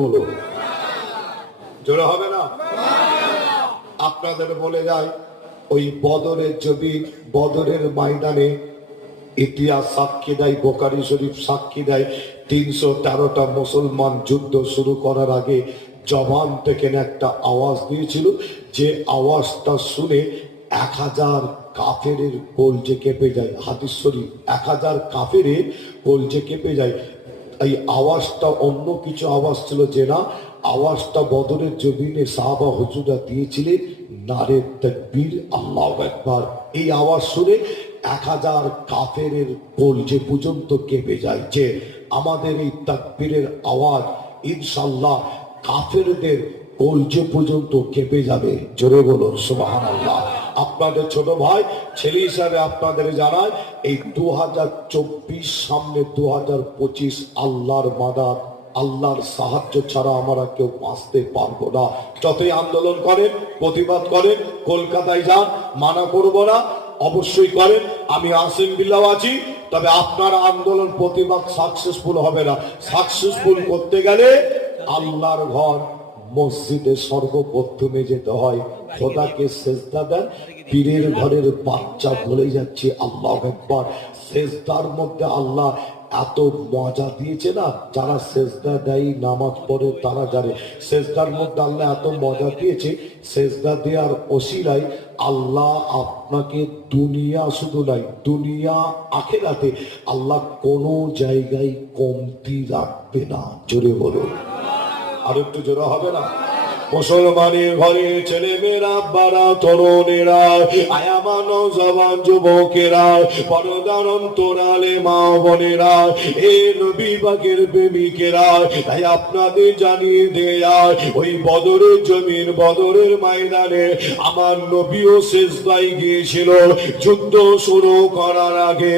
বলো জোরে হবে না? আপনাদের বলে যায় ওই বদরের জমি, বদরের ময়দানে ইতিহাস সাক্ষী দেয়, বোখারী শরীফ সাক্ষী দেয়, 313টা মুসলমান যুদ্ধ শুরু করার আগে জবান থেকে একটা আওয়াজ দিয়েছিল, যে আওয়াজটা শুনে 1000 কাফেরের কলজে কেঁপে যায়। হাদিস শরীফ, 1000 কাফেরের কলজে কেঁপে যায়। এই আওয়াজটা অন্য কিছু আওয়াজ ছিল যে না, আওয়াজটা বদরের জমিনে সাহাবা হুজুরা দিয়েছিলেন নারে তাকবীর আল্লাহু আকবার। এই আওয়াজ শুনে 1000 কাফেরের কলজে পর্যন্ত কেঁপে যায় যে আমাদের এই তাকবীরের আওয়াজ ইনশাআল্লাহ কাফেরদের কলজে পর্যন্ত কেঁপে যাবে। জোরে বলুন সুবহানাল্লাহ। আপনাদের ছোট ভাই ছেলে হিসাবে আপনাদের জানায় এই 2024 সামনে 2025 আল্লাহর মাদাত, আল্লাহর সাহায্য ছাড়া আমরা কেউ বাঁচতে পারবো না। যতই আন্দোলন করেন, প্রতিবাদ করেন, কলকাতায় যান, মানা করব না, অবশ্যই করেন। আমি আসিম বিল্লাহ আছি, তবে আপনার আন্দোলন প্রতিবাদ সাকসেসফুল হবে না। সাকসেসফুল করতে গেলে আল্লাহর ঘর মসজিদে সর্বপ্রথমে যেতে হয়। খোদাকে সেজদা দেন, পীরের ঘরের বাচ্চা বলে যাচ্ছে আল্লাহু আকবার। সেজদার মধ্যে আল্লাহ এত মজা দিয়েছে না, যারা সেজদা দেয় নামাজ পড়ে তারা জানে সেজদার মধ্যে আল্লাহ এত মজা দিয়েছে। সেজদা দেওয়ার ওসিলায় আল্লাহ আপনাকে দুনিয়া শুধু নয়, দুনিয়া আখিরাতে আল্লাহ কোনো জায়গায় কমতি রাখবে না। জোরে বলুন, আর একটু জোরে হবে না? মুসলমানের ঘরে ছেলে মেয়েরা, বারা তরুণেরা, আয়ামান জবান যুবকেরা, পর্দার অন্তরালে মা বোনেরা, এ নবী পাকের প্রেমিকেরা, তাই আপনাদের জানিয়ে দেয়া ওই বদরের জমিন, বদরের ময়দানে আমার নবীও সেজদায় গিয়েছিল যুদ্ধ শুরু করার আগে।